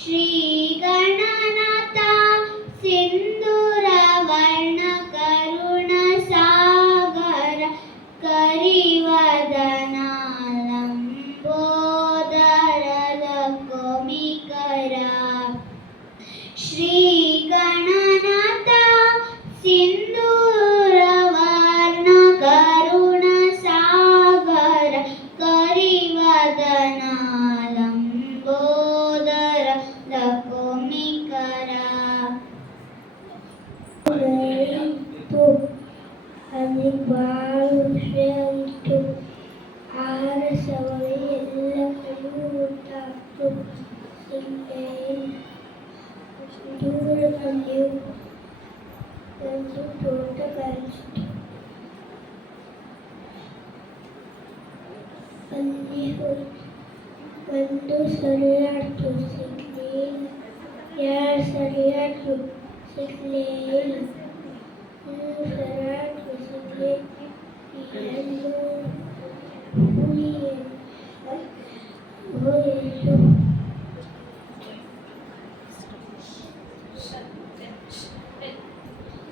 ಶ್ರೀ ಗಣನಾಥ ಸಿಂಧೂರ ವರ್ಣ ಕರುಣ ಸಾಗರ ಕರಿವದನ ಲಂಬೋದರದ ಕೋಮಿಕರ. ಶ್ರೀ ಗಣನಾಥ ಸಿಂಧೂರ ವರ್ಣ ಕರುಣ ಸಾಗರ ಕರಿವದನ ಲಂಬೋದರದ ಕೋಮಿಕರ. ಹರಿಬಾಳು ಆರಸವಳೆ ಎಲ್ಲ ಕಡೆಯೂ ಉಂಟಾಗ್ತು. ದೂರದಲ್ಲಿ ಒಂದು ತೋಟ ಕಾಣಿಸಿತು. ಅಲ್ಲಿ ಒಂದು ಸರಿಯಾಡ್ತು ಸಿಗ್ಲಿಲ್ಲ, ಎರಡು ಸರಿಯಾಡ್ತು ಸಿಗ್ಲಿಲ್ಲ, ಮೂರು ಸರಿಯಾಡ್ತು ಸಿಗ್ಲಿಲ್ಲ, ಎರಡು ಹೋಯಿತು.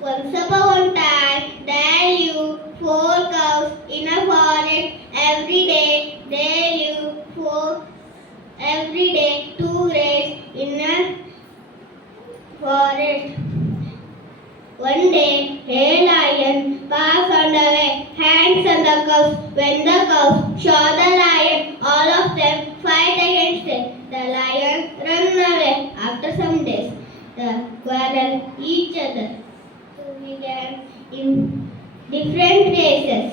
Once upon a time, there lived four cows in a forest. Every day, two rays in a forest. One day, a lion passed on the way, hands on the cows. When the cows saw the lion, all of them fight against it. The lion ran away. After some days, they quarreled each other. Began in different races.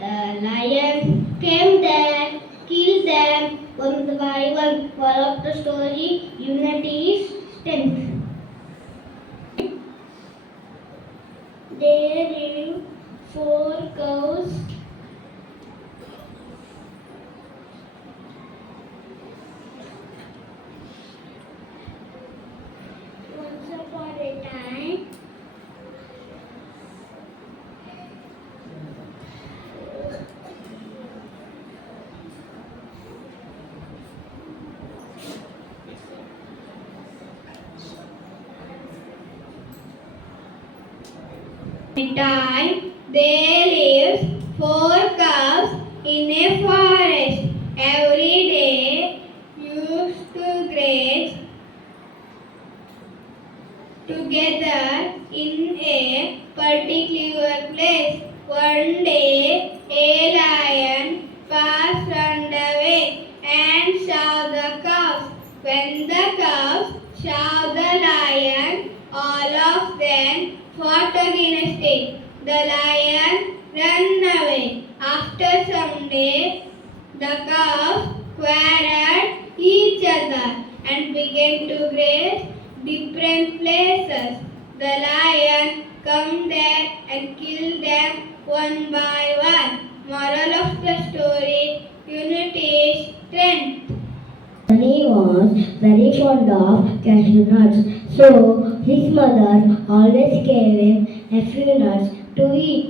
The lion came there, killed them one by one. Follow the story. Unity is strength. There lived four cows. Once upon a time, there lived four cows in a forest. Every day used to graze together in a particular place. One day a lion passed on the way and saw the cows. When the cows saw the lion, all of them fought against it. The lion ran away. After some days, the cows quarreled each other and began to graze different places. The lion came there and killed them one by one. Moral of the story: unity is strength. Sunny was very fond of cashew nuts, so his mother always gave him a few nuts to eat.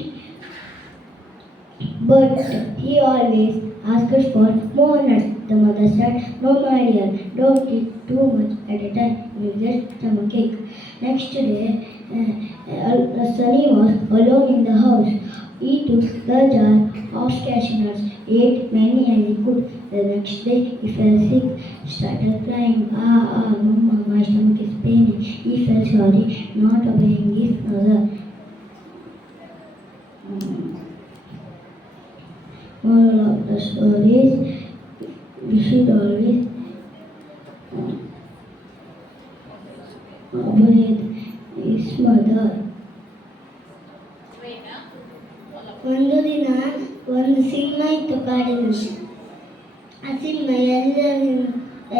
But he always asked for more nuts. The mother said, "No, my dear, don't eat too much at a time. You will get stomachache." Next day, Sunny was alone in the house. He took the jar of cashew nuts, ate many as he could. The next day, he fell sick, started crying. Mama, my stomach is paining. He felt sorry, not obeying his mother. Moral of the story is, we should always obey his mother. ಒಂದು ದಿನ ಒಂದು ಸಿಂಹ ಇತ್ತು ಕಾಡಿನಲ್ಲಿ. ಆ ಸಿಂಹ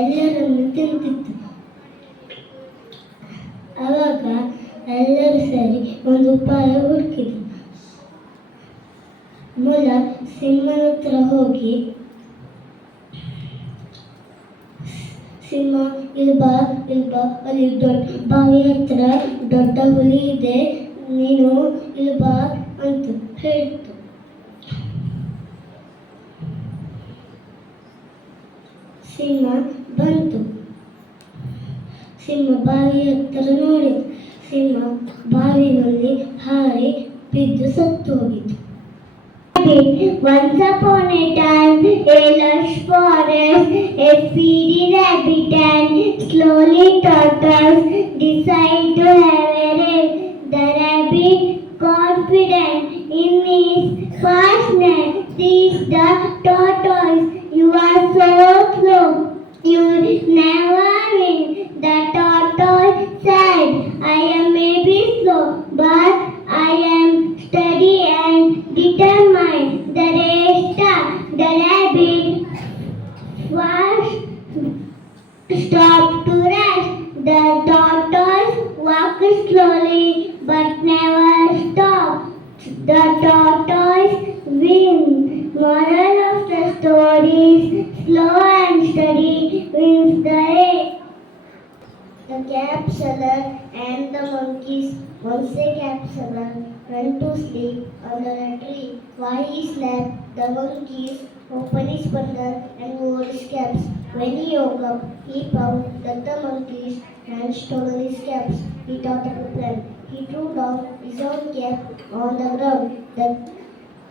ಎಲ್ಲರನ್ನು ತಿಂತಿತ್ತು. ಆವಾಗ ಎಲ್ಲರೂ ಸೇರಿ ಒಂದು ಉಪಾಯ ಹುಡುಕಿದ್ರು. ಮೊಲ ಸಿಂಹನ ಹತ್ರ ಹೋಗಿ, ಸಿಂಹ ಇಲ್ಬಾ ಅಲ್ಲಿ ಬಾವಿ ಹತ್ರ ದೊಡ್ಡ ಹುಲಿ ಇದೆ, ನೀನು ಇಲ್ಬಾ ಅಂತ ಹೇಳ್ತು. ಸಿಂಹ ಬಂತು. ಸಿಂಹ ಬಾವಿ ಹತ್ತಿರ ನೋಡಿತು. ಸಿಂಹ ಬಾವಿನಲ್ಲಿ ಹಾರಿ ಬಿದ್ದು ಸತ್ತು ಹೋಗಿತು. Once upon a time, a lush forest, a speedy rabbit and slowly tortoise decide to have a race. The rabbit, confident in his fastness, sees the tortoise. You are so slow, you will never win. The tortoise said, I am maybe slow, but I am steady and determined. The race started. The rabbit first stopped to rest. The tortoise walked slowly but never stopped. The tortoise wins. Moral of the story is slow and steady wins the race. The cap seller and the monkeys. Once a cap seller went to sleep under a tree. While he slept, the monkeys opened his bundle and wore his caps. When he woke up, he found that the monkeys had stolen his caps. He thought of a plan. He threw down his own cap on the ground.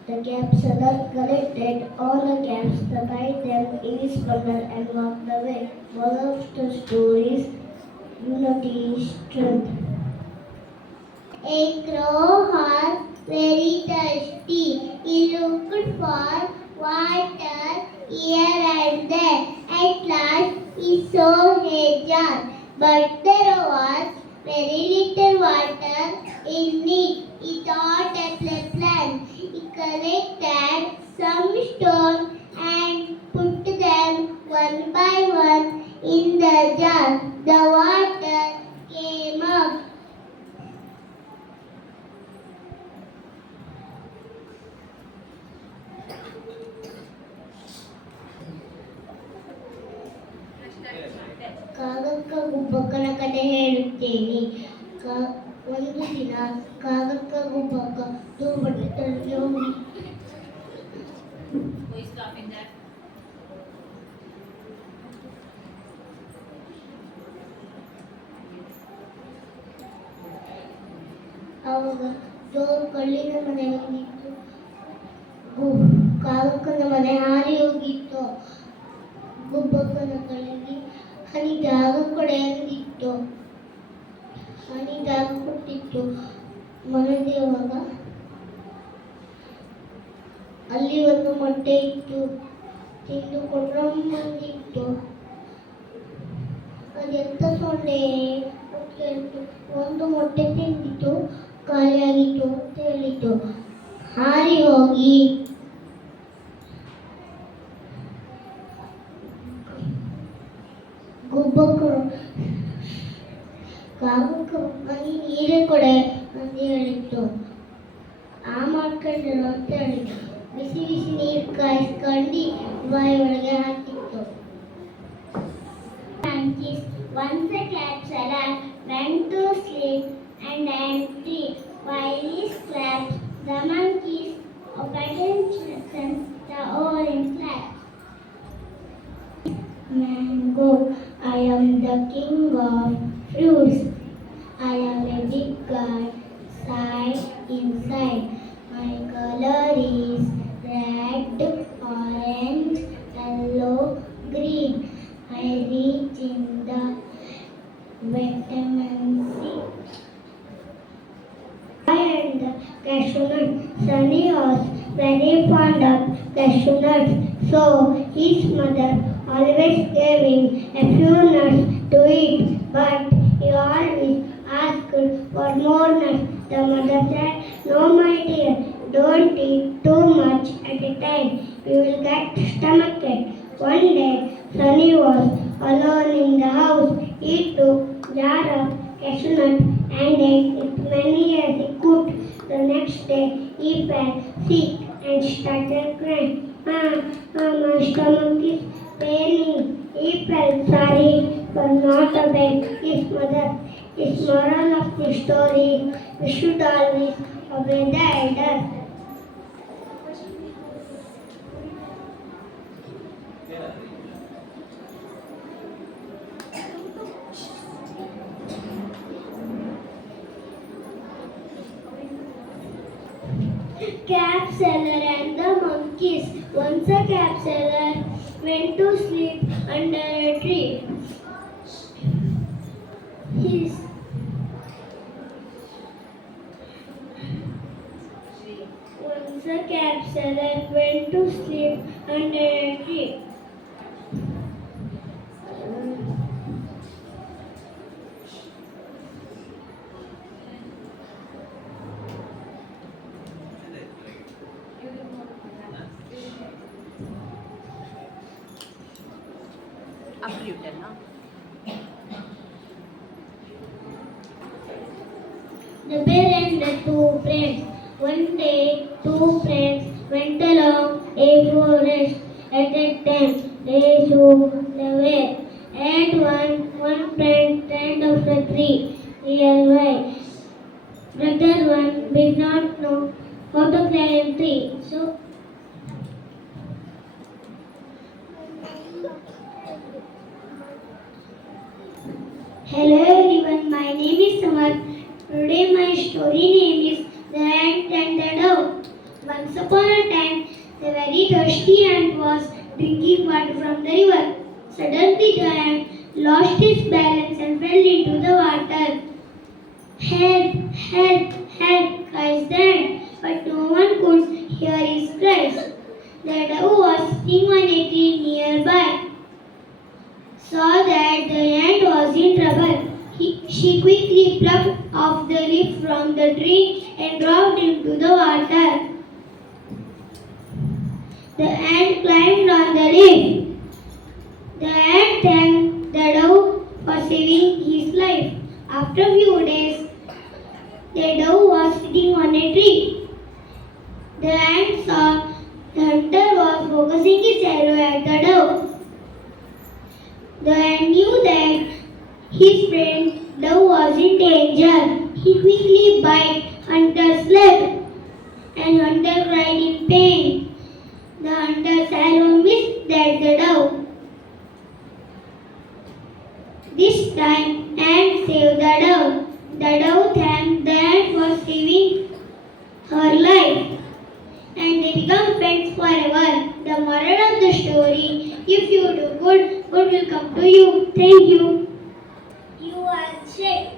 The cap seller collected all the caps, tied them in his bundle, and walked away. Moral of the story is unity is strength. A crow was very thirsty. He looked for water here and there. At last he saw a jar, but there was very little water in it. He thought of a plan. He collected some stones and put them one by one in the jar. The water came up. ಕಾಗಕ್ಕ ಗುಬ್ಬಕ್ಕನ ಕಥೆ ಹೇಳುತ್ತೇನೆ. ಒಂದು ದಿನ ಕಾಗಕ್ಕ ಗುಬ್ಬಕ್ಕ ಬಟ್ಟೆಯಲ್ಲಿ ಹೋಗಿ ಅವಾಗ ಜೋರು ಕಳ್ಳಿನ ಮನೆ ಬಂದಿತ್ತು. ಕಾಗಕ್ಕನ ಮನೆ ಹಾರಿ ಹೋಗಿತ್ತು. ಗುಬ್ಬಕ್ಕನ ಕಳ್ಳಿಗೆ ಹನಿ ಜಾಗ ಕೊಡೆ ಅಂದಿತ್ತು. ಹನಿ ಜಾಗ ಕೊಟ್ಟಿತ್ತು. ಮನೆಗೆ ಹೋಗ ಅಲ್ಲಿ ಒಂದು ಮೊಟ್ಟೆ ಇತ್ತು. ತಿಂದುಕೊಂಡ್ರಂಬಂದಿತ್ತು. ಅದೆಂತ ಸೊಳ್ಳೆ ಅಂತ ಕೇಳಿತು. ಒಂದು ಮೊಟ್ಟೆ ತಿಂದಿತ್ತು, ಖಾಲಿಯಾಗಿತ್ತು ಅಂತ ಹೇಳಿತು. ಹಾರಿ ಹೋಗಿ ಗುಬ್ಬಕ್ಕರು ಕಾಗಕ್ಕ ನನಗೆ ನೀರೇ ಕೊಡೆ ಅಂತ ಹೇಳಿತ್ತು. ಮಾಡ್ಕೊಂಡಿರೋ ಅಂತ ಹೇಳಿತ್ತು. ಬಿಸಿ ಬಿಸಿ ನೀರು ಕಾಯಿಸ್ಕೊಂಡು ಬಾಯಿ ಒಳಗೆ ಹಾಕಿತ್ತು. Once a cat seller went to sleep and tree. While he slept, the monkeys obeyed instructions. The orange slept. Mango, I am the king of fruits. I am a big guy, side inside. My color is red, orange, yellow, green. I reach in the vitamin C. I am the cashew nut. Sunny was very fond of cashew nuts, so his mother always gave him a few nuts to eat, but he always asked for more nuts. The mother said, no my dear, don't eat too much at a time. You will get stomachache. One day, Sunny was alone in the house. He took jar of cashew nut and ate it many as he could. The next day, he fell sick and started crying. My stomach is paining. He felt sorry but not obey his mother. His moral of the story: we should always obey the elders. Cap seller and the monkeys. Once a cap seller went to sleep under a tree. His Once a cap seller went to sleep under a tree. After you tell, no? The bear and the two friends. One day, two friends went along a forest. At that time, they saw the bear, and one friend climbed up the tree nearby. Brother one did not know how to climb a tree, so hello everyone, my name is Samar. Today my story name is The Ant and the Dove. Once upon a time, the very thirsty ant was drinking water from the river. Suddenly the ant lost its balance and fell into the water. Help, help, help, cries the ant, but no one could hear his cries. The dove was sitting on a tree nearby, saw that the ant was in trouble. She quickly plucked off the leaf from the tree and dropped into the water. The ant climbed on the leaf. The ant thanked the dove for saving his life. After a few days, the dove was sitting on a tree. The ant saw the hunter was focusing his arrow at the dove. The ant knew that his friend dove was in danger. He quickly bit Hunter's leg, and Hunter cried in pain. The hunter's arrow missed at the dove. This time, ant saved the dove. The dove thanked the ant for saving her life, and they become friends forever. The moral of the story: if you do good, good will come to you. Thank you. You are safe.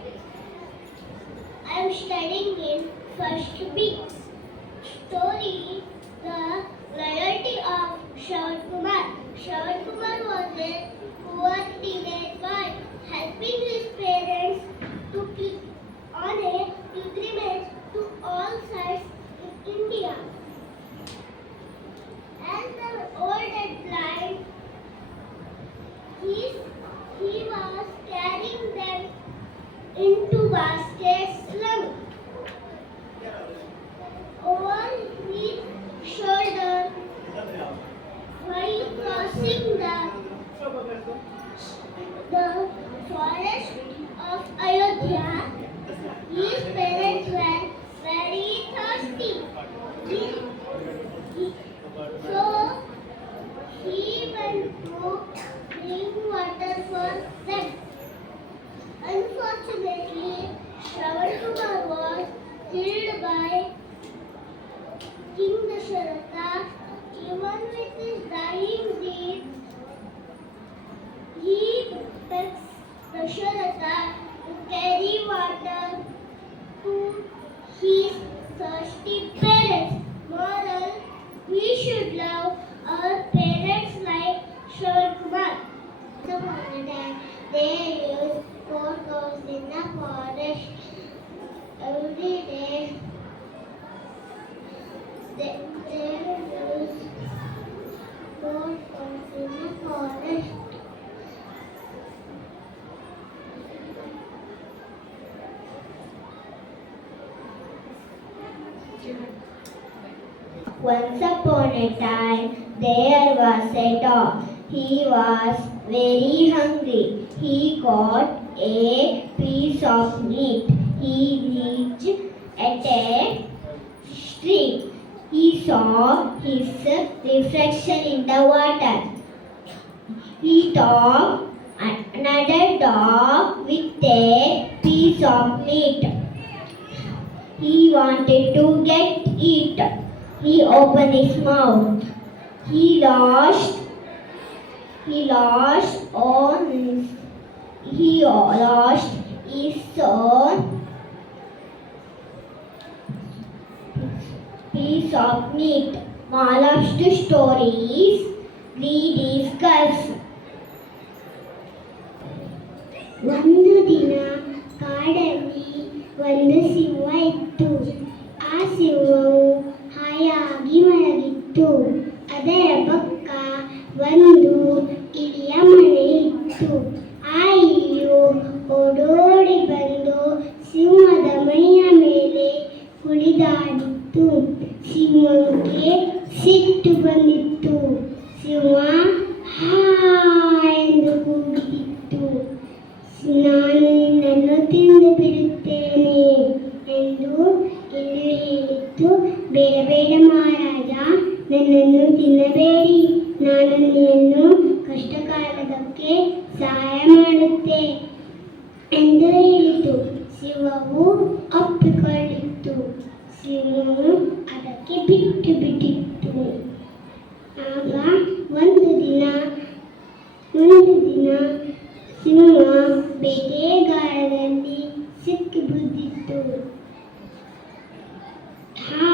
I am studying in first B. Story: The Loyalty of Shravan Kumar. Shravan Kumar was a poor teenage boy helping his parents on a pilgrimage to all sites in India. As the old and blind, he was carrying them into baskets slung over his shoulder while crossing the forest of Ayodhya. His parents were very thirsty. So he went to bring water for them. Unfortunately, Shravan Kumar was killed by King Dasharatha. Even with his dying deed, he begs Dasharatha to carry water to his thirsty parents. Moral: we should love our parents like Shravan Kumar. Once upon a time, they used 4 cows in the forest. Every day, they used 4 cows in the forest. Once upon a time, there was a dog. He was very hungry. He got a piece of meat. He reached at a stream. He saw his reflection in the water. He saw another dog with a piece of meat. He wanted to get it. He opened his mouth. He lost on he lost his own piece of meat. Moral of the story is greed is curse. ಒಂದು ದಿನ ಕಾಡಲ್ಲಿ ಒಂದು ಸಿಂಹ ಇತ್ತು. ಆ ಸಿಂಹವು ಹಾಯಾಗಿ ಮಲಗಿತ್ತು. ಅದರ ಪಕ್ಕ ಒಂದು ಇಲಿಯ ಮನೆ ಇತ್ತು. ಆ ಇಲಿಯು ಓಡೋಡಿ ಬಂದು ಸಿಂಹದ ಮೈಯ ಮೇಲೆ ಕುಳಿದಾಡಿತ್ತು. ಸಿಂಹಕ್ಕೆ ಸಿಟ್ಟು ಬಂದಿತ್ತು. ಸಿಂಹ ಹಾ ಎಂದು ಕೂಗಿತು. ನಾನು ನಿನ್ನನ್ನು ತಿಂದು ಬಿಡುತ್ತೇನೆ ಎಂದು ಇಲಿಯು ಹೇಳಿತ್ತು. ಬೇಡ ಬೇಡ ಮಹಾರಾಜ, ನನ್ನನ್ನು ತಿನ್ನಬೇಡಿ. ನಾನು ನಿನ್ನನ್ನು ಕಷ್ಟಕಾಲದಕ್ಕೆ ಸಹಾಯ ಮಾಡುತ್ತೆ ಎಂದು ಹೇಳಿತು. ಸಿಂಹವು ಒಪ್ಪಿಕೊಂಡಿತ್ತು. ಸಿಂಹವು ಅದಕ್ಕೆ ಬಿಟ್ಟು ಬಿಟ್ಟಿತ್ತು. ಆಗ ಒಂದು ದಿನ ಸಿಂಹ ಬೇಟೆಗಾರರಲ್ಲಿ ಸಿಕ್ಕಿ ಬಿದ್ದಿತ್ತು. ಹಾ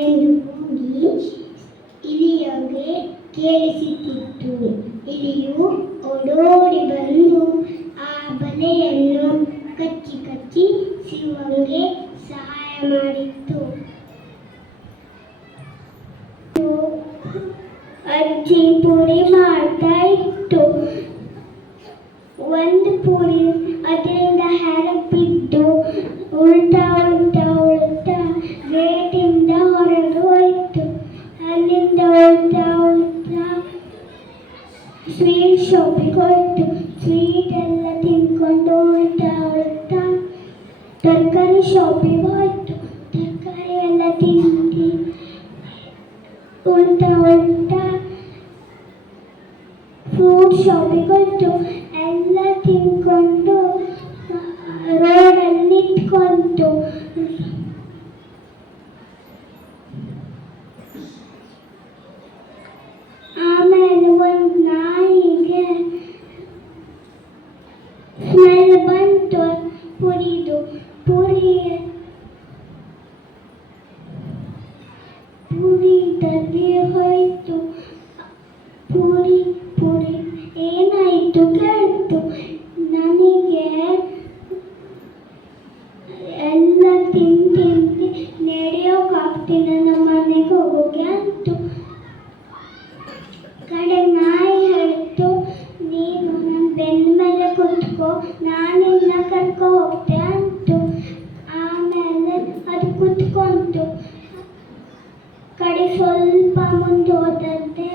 ಎಂದು ಕೂಗಿ ಇಲಿಯಗೆ ಕೇಳಿಸುತ್ತಿತ್ತು. ಇಲಿಯು ಓಡೋಡಿ ಬಂದು ಆ ಬಲೆಯನ್ನು ಕಚ್ಚಿ ಸಿಂಹಕ್ಕೆ ಸಹಾಯ ಮಾಡಿತ್ತು. ಅಜ್ಜಿ ಪೂರಿ ಮಾಡ್ತಾ ಇತ್ತು. ಒಂದು ಪೂರಿ ಅದರಿಂದ ಹೆರಗ್ ಬಿದ್ದು ಉಲ್ಟಾ ಗೇಟಿಂದ ಹೊರಗೆ ಹೋಯಿತು. ಅಲ್ಲಿಂದ ಉಲ್ಟಾ ಸ್ವೀಟ್ ಶಾಪಿಗೆ ಹೋಯಿತು. ಸ್ವೀಟ್ ಎಲ್ಲ ತಿನ್ಕೊಂಡು ಉಲ್ಟಾ ತರಕಾರಿ ಶಾಪಿಗೆ ಹೋಯಿತು. ತರಕಾರಿ ಎಲ್ಲ ತಿಂದು ಉಲ್ಟಾ ಫ್ರೂಟ್ ಶಾಪಿಗೆ ಹೋಯಿತು. ಎಲ್ಲ ತಿನ್ಕೊಂಡು ರೋಡಲ್ಲಿ ನಿಂತ್ಕೊಂತು. ಆಮೇಲೆ ಒಂದು ನಾಯಿಗೆ ಸ್ಮೆಲ್ ಬಂತು ಪುರಿದು. ಪುರಿದಲ್ಲಿ ಹೋಯಿತು. ಪೂರಿ ಏನಾಯಿತು ಕೇಳಿತು. ನನಗೆ ಎಲ್ಲ ತಿಂದು ನಡೆಯೋಕ್ಕಾಗ್ತಿಲ್ಲ, ನಮ್ಮ ಮನೆಗೆ ಹೋಗೋಕೆ ಅಂತು. ಕಡೆ ನಾಯಿ ಹೇಳಿತು, ನೀನು ನನ್ನ ಬೆನ್ನ ಮೇಲೆ ಕುತ್ಕೋ, ನಾನಿನ್ನ ಕರ್ಕೊ ಹೋಗ್ತೆ ಅಂತು. ಆಮೇಲೆ ಅದು ಕುತ್ಕೊಂತು. ಕಡೆ ಸ್ವಲ್ಪ ಮುಂದೆ ಹೋದಂತೆ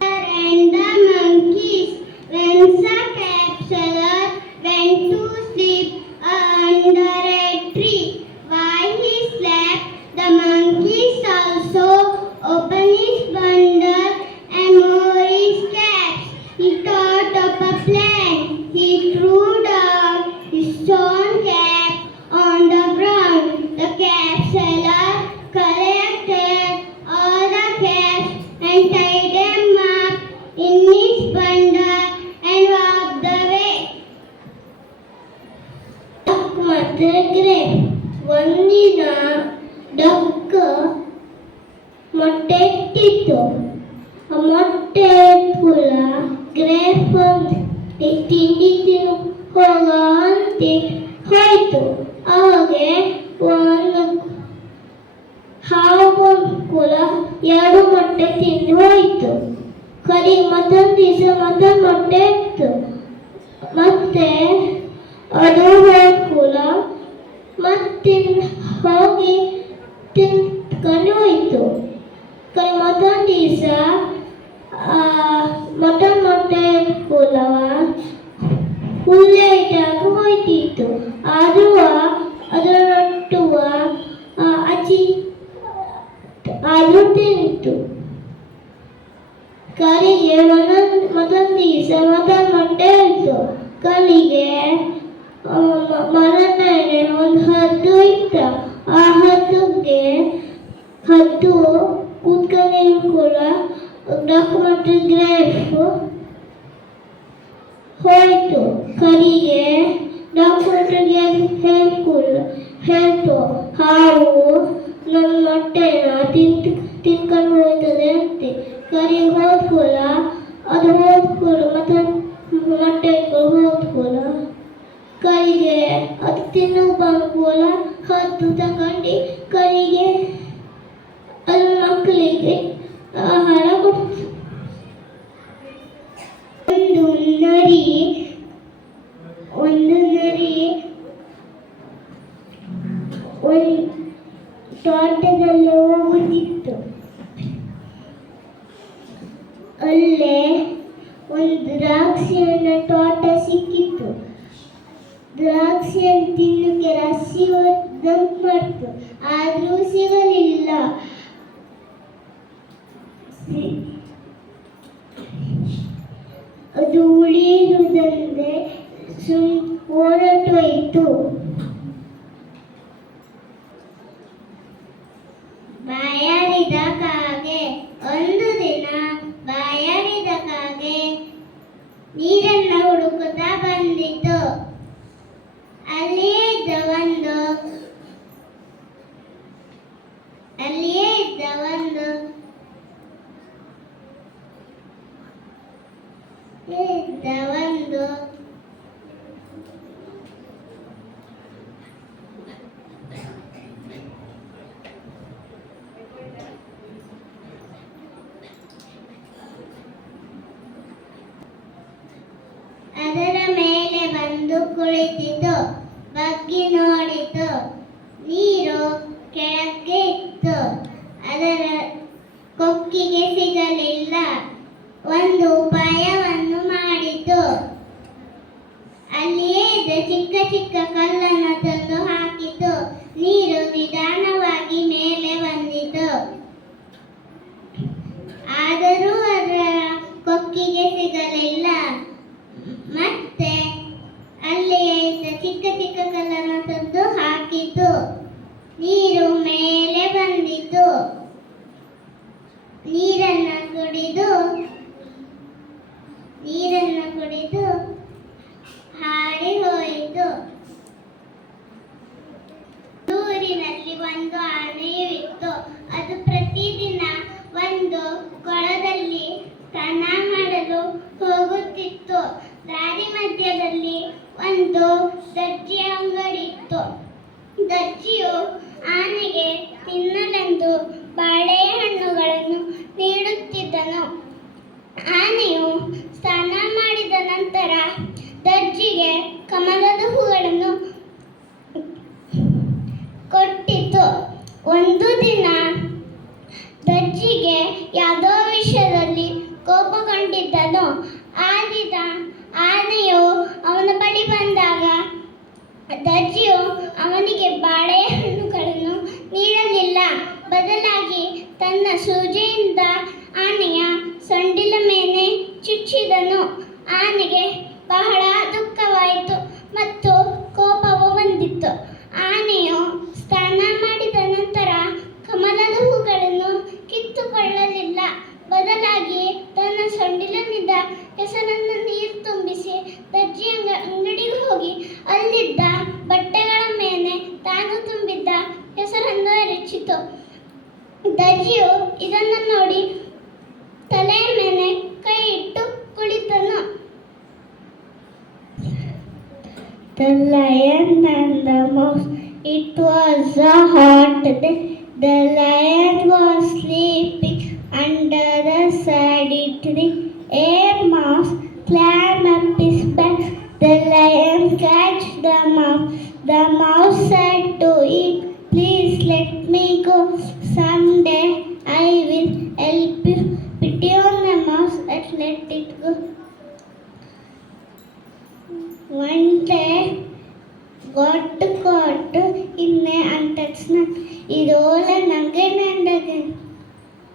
and the monkeys. When the capsular went to sleep under a tree, while he slept, the monkeys also opened his bundle and moved his caps. He thought of a plan. He threw down his own cap on the ground. The capsular collected all the caps and tied them up in his bundle and walked away. Duck ಮತ್ತೆ grape. ಒಂದಿನ duck ಮೊಟ್ಟೆ ಇಟ್ಟಿತ್ತು. ಆ ಮೊಟ್ಟೆ ಕುಲ grape ತಿಂಡಿ ಹೋಗೋ ಅಂತ ಹೋಯ್ತು. ಅವಾಗೆ ಒಂದು ಹಾವು ಕುಲ 2 ಮೊಟ್ಟೆ ತಿಂದು ಹೋಯ್ತು. ಕರಿ ಮತ್ತೊಂದು ದಿವಸ ಮತ್ತೊಂದು ಮೊಟ್ಟೆ ಇತ್ತು. ಮತ್ತೆ ಅದು ಹೋಗ್ಕೂಲ ಮತ್ತೆ ಹೋಗಿ ತಿನ್ಕೊಂಡು ಹೋಯ್ತು. ಕರಿ ಮತ್ತೊಂದು ದಿವಸ ಮತ್ತೊಂದು ಮೊಟ್ಟೆ ಕೂಲವ ಹುಲ್ಲೆ ಇಟ್ಟಾಗ ಹೋಯ್ತಿತ್ತು. ಅದರೊಟ್ಟುವ ಅಜ್ಜಿ ಅದು ತಿಂತು. ಕರಿಗೆ ಮತ್ತೊಂದು ದಿವಸ ಮತ್ತೊಂದು ಮೊಟ್ಟೆ ಇತ್ತು. ಕಲಿಗೆ ಮರದ ಮೇಲೆ ಒಂದು ಹದ್ದು ಇತ್ತು. ಆ ಹದ್ದು ಕೂತ್ಕೊಂಡು ಕೂಡ ಡಾಕ್ಯುಮೆಂಟ್ರಿ ಗ್ರಾಫ್ ಹೋಯ್ತು ಕರಿಗೆ. ಡಾಕ್ಯುಮೆಂಟ್ರಿ ಹೇಳ್ತು ಹಾವು ನನ್ನ ಮೊಟ್ಟೆನ ತಿನ್ಕೊಂಡು ಹೋಯ್ತದೆ ಅಂತೆ. ಕರಿಗೆ ಹೋದ್ಕೂಲ ಅದು ಹೋದ್ಕೂಲ ಮತ್ತೆ ಮೊಟ್ಟೆ ಹೋದ್ಕೂಲ ಕರಿಗೆ ಅದು ತಿನ್ನು ಬಂದ್ಕೂಲ ಹದ್ದು ತಗೊಂಡು ಕರಿಗೆ ಅದು ಮಕ್ಕಳಿಗೆ ಆಹಾರ ಕೊಡ್ತು. ಒಂದು ನರಿ ಒಂದು ತೋಟದಲ್ಲಿ ಹೋಗುತ್ತಿತ್ತು. ಅಲ್ಲೇ ಒಂದು ದ್ರಾಕ್ಷಿಯನ್ನ ತೋಟ ಸಿಕ್ಕಿತ್ತು. ದ್ರಾಕ್ಷಿಯನ್ನು ತಿನ್ನಕ್ಕೆ ರಸಿ ದಂಪ್ ಮಾಡ್ತು, ಆದರೂ ಸಿಗಲಿಲ್ಲ. ಅದು ಉಳಿಯುವುದಂದ್ರೆ ಹೊರಟೋಯ್ತು. ಬಾಯಾರಿದ ಕಾಗೆ. ಒಂದು ದಿನ ಬಾಯಾರಿದ ಕಾಗೆ ನೀರನ್ನ ಹುಡುಕುತ್ತಾ ಬಂದಿತು. ಅಲ್ಲಿಯೇ ಇದ್ದ ಒಂದು ಅದರ ಮೇಲೆ ಬಂದು ಕುಳಿತಿತು. ಬಗ್ಗಿ ನೋಡಿತು. ನೀರು ಕೆಳಗೆ ಇತ್ತು. ಅದರ ಕೊಕ್ಕಿಗೆ ಸಿಗಲಿಲ್ಲ. ಒಂದು ಉಪಾಯವನ್ನು ಮಾಡಿತು. ಅಲ್ಲಿಯೇ ಇದ್ದ ಚಿಕ್ಕ ಚಿಕ್ಕ ಕಲ್ಲನ್ನು ತಂದು ಹಾಕಿತು. ನೀರು ನಿಧಾನವಾಗಿ ಮೇಲೆ ಬಂದಿತು. ಆದರೂ ಅದರ ಕೊಕ್ಕಿಗೆ ಸಿಗಲಿಲ್ಲ. ಮತ್ತೆ ಅಲ್ಲಿಯೇ ಇದ್ದ ಚಿಕ್ಕ ಚಿಕ್ಕ ಕಲ್ಲನ್ನು ತಂದು ಹಾಕಿತು. ನೀರು ಮೇಲೆ ಬಂದಿತು. ನೀರನ್ನು ಕುಡಿದು ಹಾರಿ ಹೋಯಿತು. ಊರಿನಲ್ಲಿ ಒಂದು ಆನೆಯು ಇತ್ತು. ಅದು ಪ್ರತಿದಿನ ಒಂದು ಕೊಳದಲ್ಲಿ ಸ್ನಾನ ಮಾಡಲು ಹೋಗುತ್ತಿತ್ತು. ದಾರಿ ಮಧ್ಯದಲ್ಲಿ ಒಂದು ದರ್ಜಿ ಅಂಗಡಿ ಇತ್ತು. ದರ್ಜಿಯು ಆನೆಗೆ ತಿನ್ನಲೆಂದು ಬಾಳೆಹಣ್ಣುಗಳನ್ನು ನೀಡುತ್ತಿದ್ದನು. ಆನೆಯು ಸ್ನಾನ ಮಾಡಿದ ನಂತರ ದರ್ಜಿಗೆ ಕಮಲದ ಹೂಗಳನ್ನು ಕೊಟ್ಟಿತು. ಒಂದು ದಿನ ದರ್ಜಿಗೆ ಯಾವುದೋ ವಿಷಯದಲ್ಲಿ ಕೋಪಗೊಂಡಿದ್ದನು. ಆನೆಯು ಅವನ ಬಳಿ ಬಂದಾಗ ದರ್ಜಿಯು ಅವನಿಗೆ ಬಾಳೆಹಣ್ಣುಗಳನ್ನು ನೀಡಲಿಲ್ಲ. ಬದಲಾಗಿ ತನ್ನ ಸೂಜಿಯಿಂದ ಆನೆಯ ಸೊಂಡಿಲ ಮೇಲೆ ಚುಚ್ಚಿದನು. ಆನೆಗೆ ಬಹಳ ದುಃಖವಾಯಿತು ಮತ್ತು ಕೋಪವು ಬಂದಿತ್ತು. ಆನೆಯು ಸ್ನಾನ ಮಾಡಿದ ನಂತರ ಕಮಲದ ಹೂಗಳನ್ನು ಕಿತ್ತುಕೊಳ್ಳಲಿಲ್ಲ. ಬದಲಾಗಿ ತನ್ನ ಸೊಂಡಿಲಿನಿಂದ ಹೆಸರನ್ನು ನೀರು ತುಂಬಿಸಿ ದರ್ಜಿ ಅಂಗಡಿಗೆ ಹೋಗಿ ಅಲ್ಲಿದ್ದ ಬಟ್ಟೆಗಳ ಮೇಲೆ ತಾನು ತುಂಬಿದ್ದ ಹೆಸರನ್ನು ಎರಚಿತು. ದರ್ಜಿಯು ಇದನ್ನು ನೋಡಿ ತಲೆಯ ಮೇಲೆ ಕೈ ಇಟ್ಟು ಕುಳಿತನು. The lion and the mouse. It was a hot day. The lion was sleeping under the shady tree. A mouse climbed up his back. The lion catched the mouse. The mouse said to it, "Please let me go. Someday I will help you." Pity on the mouse and let it go. One day got caught in a untouched net. It all and again.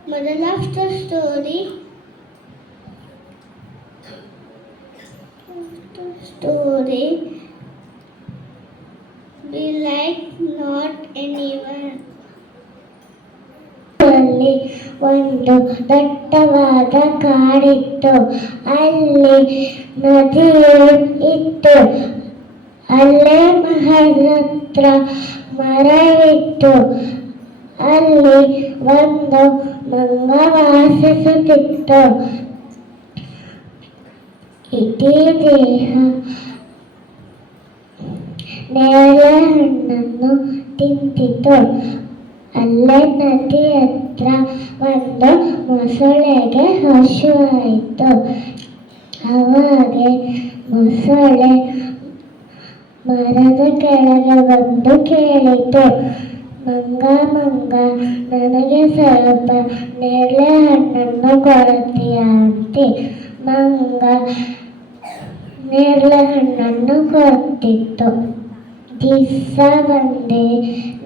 Moral of the story. like not anyone. ಅಲ್ಲಿ ಒಂದು ದಟ್ಟವಾದ ಕಾಡಿತ್ತು. ಅಲ್ಲಿ ನದಿಯು ಇತ್ತು. ಅಲ್ಲೇ ಮರದ ಹತ್ರ ಮರವಿತ್ತು. ಅಲ್ಲಿ ಒಂದು ಮಂಗ ವಾಸಿಸುತ್ತಿತ್ತು. ಇಡೀ ದೇಹ ನೇರಳೆ ಹಣ್ಣನ್ನು ತಿಂತಿತ್ತು. ಅಲ್ಲೇ ನದಿ ಹತ್ರ ಒಂದು ಮೊಸಳೆಗೆ ಹಸಿವಾಯಿತು. ಅವಾಗೆ ಮೊಸಳೆ ಮರದ ಕೆಳಗೆ ಬಂದು ಕೇಳಿತು, ಮಂಗ ನನಗೆ ಸ್ವಲ್ಪ ನೇರಳೆ ಹಣ್ಣನ್ನು ಕೊಡುತ್ತೀಯಾ ಅಂತೆ. ಮಂಗ ನೇರಳೆ ಹಣ್ಣನ್ನು ಕೊಡ್ತಿತ್ತು. ದಿವಸ ಬಂದೇ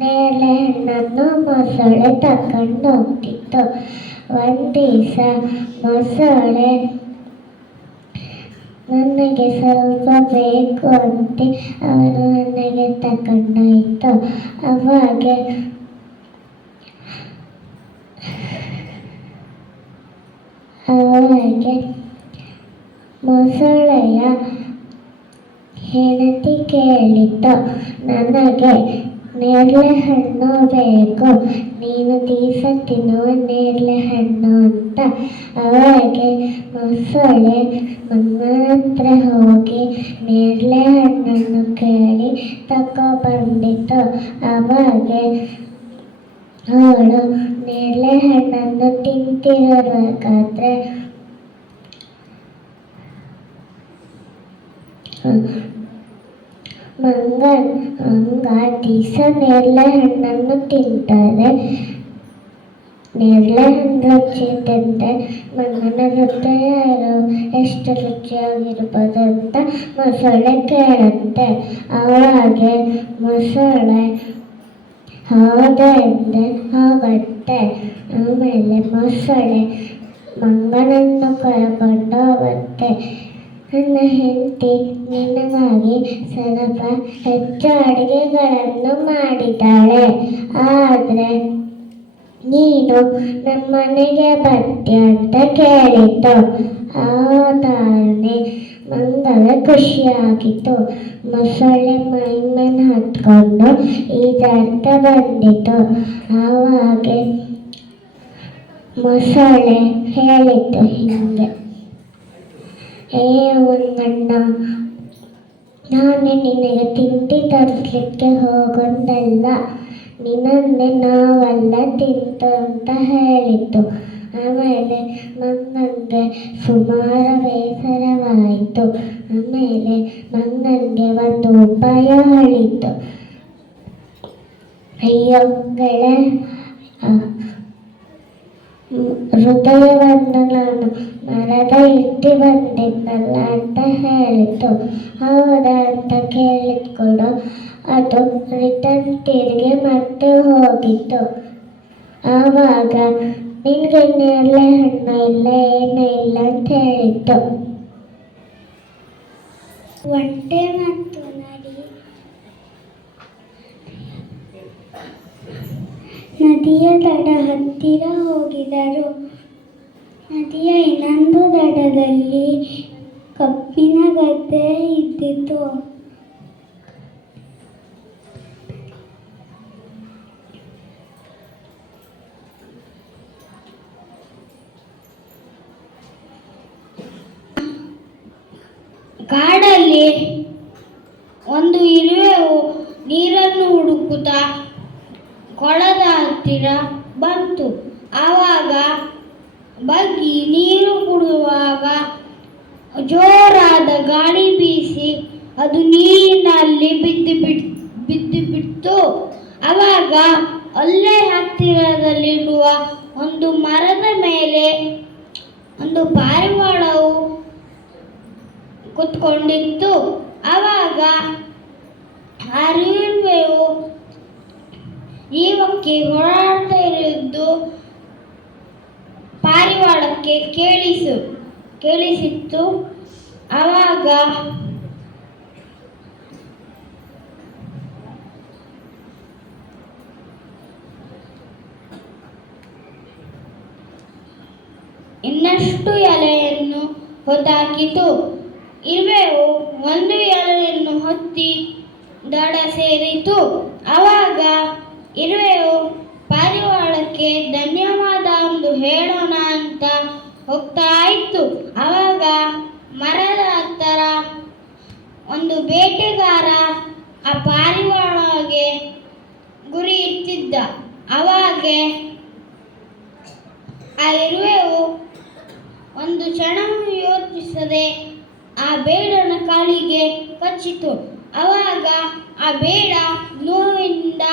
ನೇರಳೆ ಹಣ್ಣನ್ನು ಮೊಸಳೆ ತಕೊಂಡು ಹೋಗ್ತಿತ್ತು. ಒಂದು ದಿವಸ ಮೊಸಳೆ ನನಗೆ ಸ್ವಲ್ಪ ಬೇಕು ಅಂತೆ ಅವನು ನನಗೆ ತಕೊಂಡಾಯಿತು. ಅವಾಗೆ ಮೊಸಳೆಯ ಹೆಂಡತಿ ಕೇಳಿತು, ನನಗೆ ನೇರಳೆ ಹಣ್ಣು ಬೇಕು, ನೀನು ದಿವಸ ತಿನ್ನುವ ನೇರಳೆ ಹಣ್ಣು ಅಂತ. ಅವಾಗೆ ಮೊಸಳೆ ಮಂಗನ ಹತ್ರ ಹೋಗಿ ನೇರಳೆ ಹಣ್ಣನ್ನು ಕೇಳಿ ತಗೊಬಂದಿತು. ಅವಾಗೆ ಅವಳು ನೇರಳೆ ಹಣ್ಣನ್ನು ತಿಂತಿರಬೇಕಾದ್ರೆ ಮಂಗ ದಿವಸ ನೇರಳೆ ಹಣ್ಣನ್ನು ತಿಂತಾರೆ. ನೇರಳೆ ಹಣ್ಣು ರುಚಿ ತಿಂತೆ ಮಂಗನ ಹೃದಯ ಎಷ್ಟು ರುಚಿಯಾಗಿರ್ಬೋದು ಅಂತ ಮೊಸಳೆ ಕೇಳುತ್ತೆ. ಅವಾಗೆ ಮೊಸಳೆ ಹೌದಾ ಎಂದೆ ಹೋಗುತ್ತೆ. ಆಮೇಲೆ ಮೊಸಳೆ ಮಂಗನನ್ನು ಕರ್ಕೊಂಡು ಹೋಗುತ್ತೆ. ನನ್ನ ಹೆಂಡತಿ ನಿನಗಾಗಿ ಸ್ವಲ್ಪ ಹೆಚ್ಚು ಅಡುಗೆಗಳನ್ನು ಮಾಡಿದ್ದಾಳೆ, ಆದರೆ ನೀನು ನಮ್ಮನೆಗೆ ಬರ್ತೀಯ ಅಂತ ಕೇಳಿತು. ಹೌದಾನೆ ಮಂಗಗೆ ಖುಷಿಯಾಗಿತ್ತು. ಮೊಸಳೆ ಮೈಮೇಲೆ ಹತ್ಕೊಂಡು ಈಜಾಡ್ತಾ ಬಂದಿತು. ಆವಾಗೆ ಮೊಸಳೆ ಹೇಳಿತು ಹೀಗೆ, ಮಂಗಣ್ಣ, ನಾನು ನಿನಗೆ ತಿಂಡಿ ತರಿಸ್ಲಿಕ್ಕೆ ಹೋಗೊಂದಲ್ಲ, ನಿನ್ನನ್ನೇ ನಾವೆಲ್ಲ ತಿಂತು ಅಂತ ಹೇಳಿತು. ಆಮೇಲೆ ಮಂಗನಿಗೆ ಸುಮಾರು ಬೇಸರವಾಯಿತು. ಆಮೇಲೆ ಮಂಗನಿಗೆ ಒಂದು ಉಪಾಯ ಹೇಳಿತು. ಅಯ್ಯೋ ಹೃದಯವನ್ನು ನಾನು ಮರದ ಇಟ್ಟು ಬಂದಿದ್ದಲ್ಲ ಅಂತ ಹೇಳಿತು. ಹೌದಾ ಅಂತ ಕೇಳಿದ್ಕೊಡು ಅದು ರಿಟರ್ನ್ ತಿರುಗಿ ಮತ್ತೆ ಹೋಗಿತ್ತು. ಆವಾಗ ನಿನಗೆ ನೇರಳೆ ಹಣ್ಣು ಇಲ್ಲ ಏನೂ ಇಲ್ಲ ಅಂತ ಹೇಳಿತ್ತು. ಒಂಟೆ ಮತ್ತು ನರಿ ನದಿಯ ದಡ ಹತ್ತಿರ ಹೋಗಿದರು. ನದಿಯ ಇನ್ನೊಂದು ದಡದಲ್ಲಿ ಕಬ್ಬಿನ ಗದ್ದೆ ಇದ್ದಿತು. ಕಾಡಲ್ಲಿ ಒಂದು ಇರುವೆಯು ನೀರನ್ನು ಹುಡುಕುತ್ತಾ ಕೊಳದ ಹತ್ತಿರ ಬಂತು. ಆವಾಗ ಬಗ್ಗಿ ನೀರು ಕುಡಿಯುವಾಗ ಜೋರಾದ ಗಾಳಿ ಬೀಸಿ ಅದು ನೀರಿನಲ್ಲಿ ಬಿದ್ದು ಬಿಟ್ಟು. ಆವಾಗ ಅಲ್ಲೇ ಹತ್ತಿರದಲ್ಲಿರುವ ಒಂದು ಮರದ ಮೇಲೆ ಒಂದು ಪಾರಿವಾಳವು ಕುತ್ಕೊಂಡಿತ್ತು. ಆವಾಗ ಇರುವೆಯು ಜೀವಕ್ಕೆ ಹೋರಾಡ್ತಾ ಇರುವುದು ಪಾರಿವಾಳಕ್ಕೆ ಕೇಳಿಸಿತ್ತು. ಆವಾಗ ಇನ್ನಷ್ಟು ಎಲೆಯನ್ನು ಹೊತ್ತಾಕಿತು. ಇರುವೆಯು ಒಂದು ಎಲೆಯನ್ನು ಹೊತ್ತಿ ದಡ ಸೇರಿತು. ಆವಾಗ ಇರುವೆಯು ಪಾರಿವಾಳಕ್ಕೆ ಧನ್ಯವಾದ ಎಂದು ಹೇಳೋಣ ಅಂತ ಹೋಗ್ತಾ ಇತ್ತು. ಆವಾಗ ಮರದ ಹತ್ತಿರ ಒಂದು ಬೇಟೆಗಾರ ಆ ಪಾರಿವಾಳಗೆ ಗುರಿ ಇರ್ತಿದ್ದ. ಅವಾಗೆ ಆ ಇರುವೆಯು ಒಂದು ಕ್ಷಣವೂ ಯೋಚಿಸದೆ ಆ ಬೇಡನ ಕಾಲಿಗೆ ಕಚ್ಚಿತು. ಅವಾಗ ಆ ಬೇಡ ನೋವಿಂದ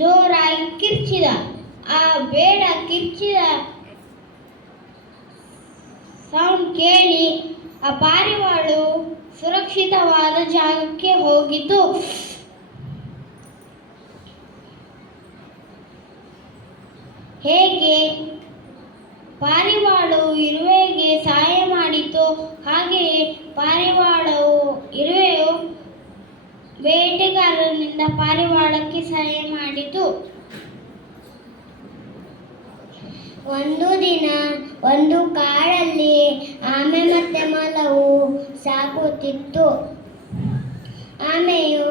ಜೋರಾಗಿ ಕಿರ್ಚಿದ. ಆ ಬೇಡ ಕಿರ್ಚಿದ ಸೌಂಡ್ ಕೇಳಿ ಆ ಪಾರಿವಾಳವು ಸುರಕ್ಷಿತವಾದ ಜಾಗಕ್ಕೆ ಹೋಗಿತು. ಹೇಗೆ ಪಾರಿವಾಳವು ಇರುವೆಗೆ ಸಹಾಯ ಮಾಡಿತು, ಹಾಗೆಯೇ ಇರುವೆಯು ಬೇಟೆಗಾರನಿಂದ ಪಾರಿವಾಳಕ್ಕೆ ಸಹಾಯ ಮಾಡಿತು. ಒಂದು ದಿನ ಒಂದು ಕಾಡಲ್ಲಿ ಆಮೆ ಮತ್ತೆ ಮೊಲವು ಸಾಗುತ್ತಿತ್ತು. ಆಮೆಯು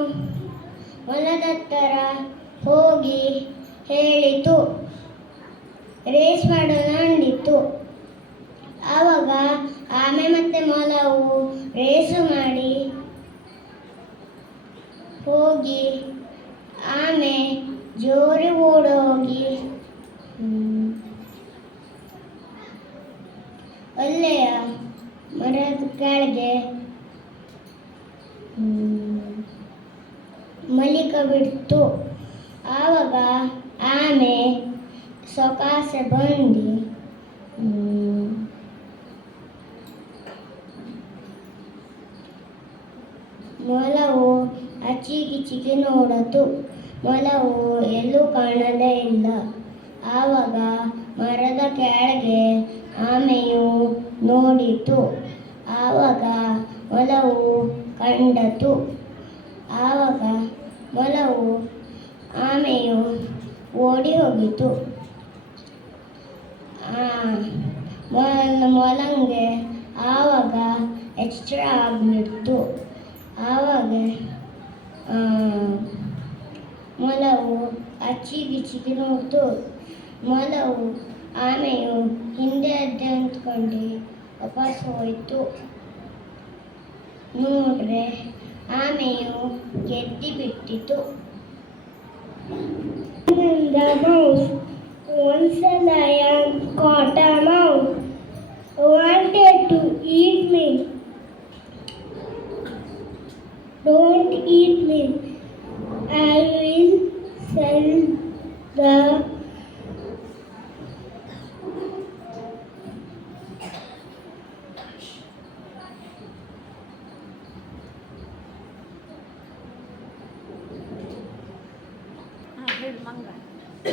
ಮೊಲದ ಹತ್ತಿರ ಹೋಗಿ ಹೇಳಿತು, ರೇಸ್ ಮಾಡೋಣ ಅಂದಿತು. ಆವಾಗ ಆಮೆ ಮತ್ತೆ ಮೊಲವು ರೇಸು ಮಾಡಿ ಹೋಗಿ ಆಮೆ ಜೋರಿ ಓಡೋಗಿ ಒಳ್ಳೆಯ ಮರದ ಕೆಳಗೆ ಮಲಿಕ ಬಿಡ್ತು. ಆವಾಗ ಆಮೆ ಸೊಕಾಸ ಬಂದು ಮೊಲವು ಅಚ್ಚಿಗಿಚ್ಚಿಗೆ ನೋಡತು. ಮೊಲವು ಎಲ್ಲೂ ಕಾಣದೇ ಇಲ್ಲ. ಆವಾಗ ಮರದ ಕೆಳಗೆ ಆಮೆಯು ನೋಡಿತು. ಆವಾಗ ಮೊಲವು ಕಂಡತು. ಆವಾಗ ಮೊಲವು ಆಮೆಯು ಓಡಿ ಹೋಗಿತು. ಮೊಲಂಗೆ ಆವಾಗ ಎಚ್ಚರ ಆಗಿಬಿಡ್ತು. ಆವಾಗ ಮೊಲವು ಅಚ್ಚಿಗಿಚ್ಚಿಗೆ ನೋಡ್ತು. ಮೊಲವು ಆಮೆಯು ಹಿಂದೆ ಅಡ್ಡೆ ಅಂದ್ಕೊಂಡು ವಾಪಸ್ ಹೋಯಿತು. ನೋಡ್ರೆ ಆಮೆಯು ಗೆದ್ದಿ ಬಿಟ್ಟಿತು. The mouse. Once a lion caught a mouse, wanted to eat me. Don't eat me. I will sell the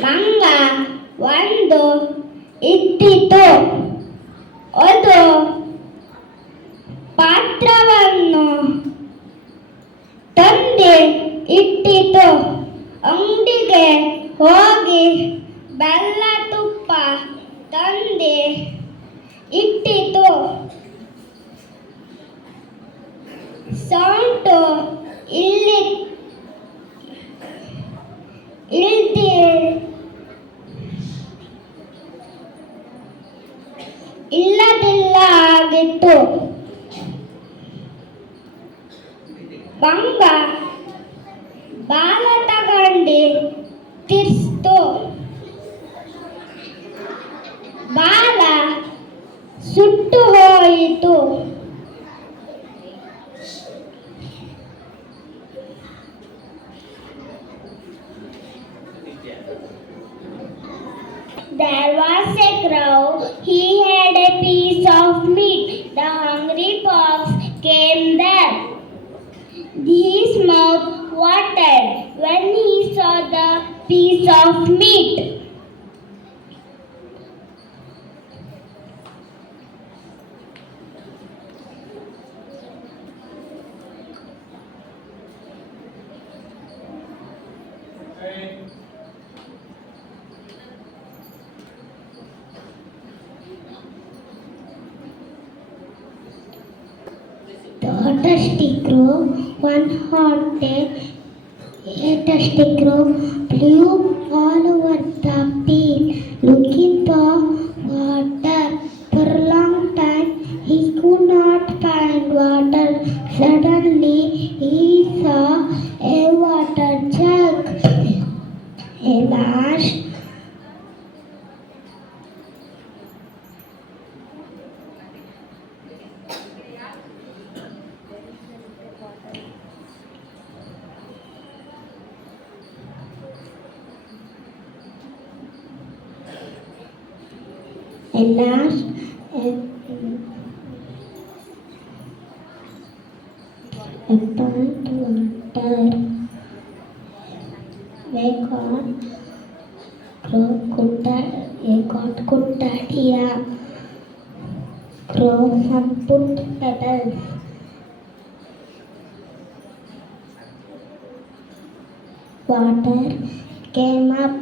ಮಂಗ ಒಂದು ಇಟ್ಟಿತು. ಅದು ಪಾತ್ರವನ್ನು ತಂದೆ ಇಟ್ಟಿತು. ಅಂಗಡಿಗೆ ಹೋಗಿ ಬೆಲ್ಲ ತುಪ್ಪ ತಂದೆ ಇಟ್ಟಿತು. ಸೌಂಟು ಇಲ್ಲದಿಲ್ಲ ಆಗಿತ್ತು. ಮಂಗ ಬಾಲ ತಗೊಂಡು ತಿರ್ಸ್ತು. ಬಾಲ ಸುಟ್ಟು ಹೋಯಿತು. There was a crow, he had a piece of meat. The hungry fox came there. His mouth watered when he saw the piece of meat. dusty crow, one hot day, a dusty crow flew all over the field looking for water. For a long time he could not find water. Suddenly he saw a water jug. Alas, alas, a pond water. They got good idea. Crow some put petals. Water came up.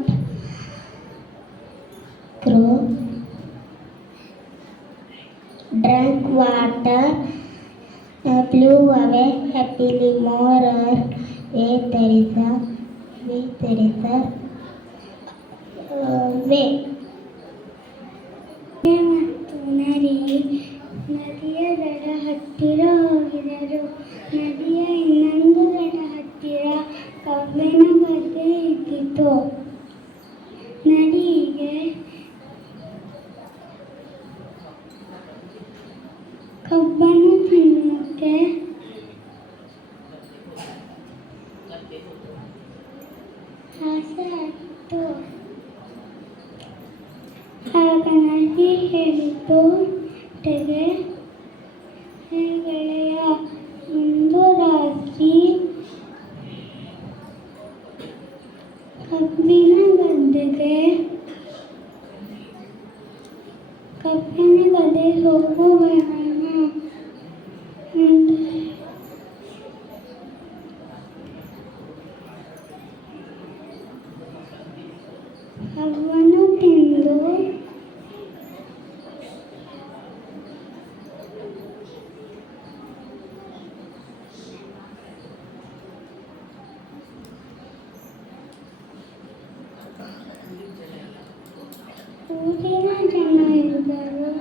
Crow drank water, flew away happily. More, there is a way. ಮತ್ತು ನದಿಯ ದಡ ಹತ್ತಿರ ಹೋಗಿದರು. ನದಿಯ ಇನ್ನೊಂದು ದಡ ಹತ್ತಿರ ಕಬ್ಬಿನ ಗದ್ದೆ ಇದ್ದಿತು. ನದಿಗೆ ಕಬ್ಬನ್ನು ತಿನ್ನೋಕ್ಕೆ ಆಸೆ ಆಯಿತು. ಆಗ ನದಿ ಹೇಳಿತು, ಗೆಳೆಯ, ಒಂದು ರಾತ್ರಿ ಕಬ್ಬಿನ ಗದ್ದೆ ಹೋಗುವಣ ಅವನು ತಿಂದು ಊರಿನ ಜನ ಇದ್ದರು.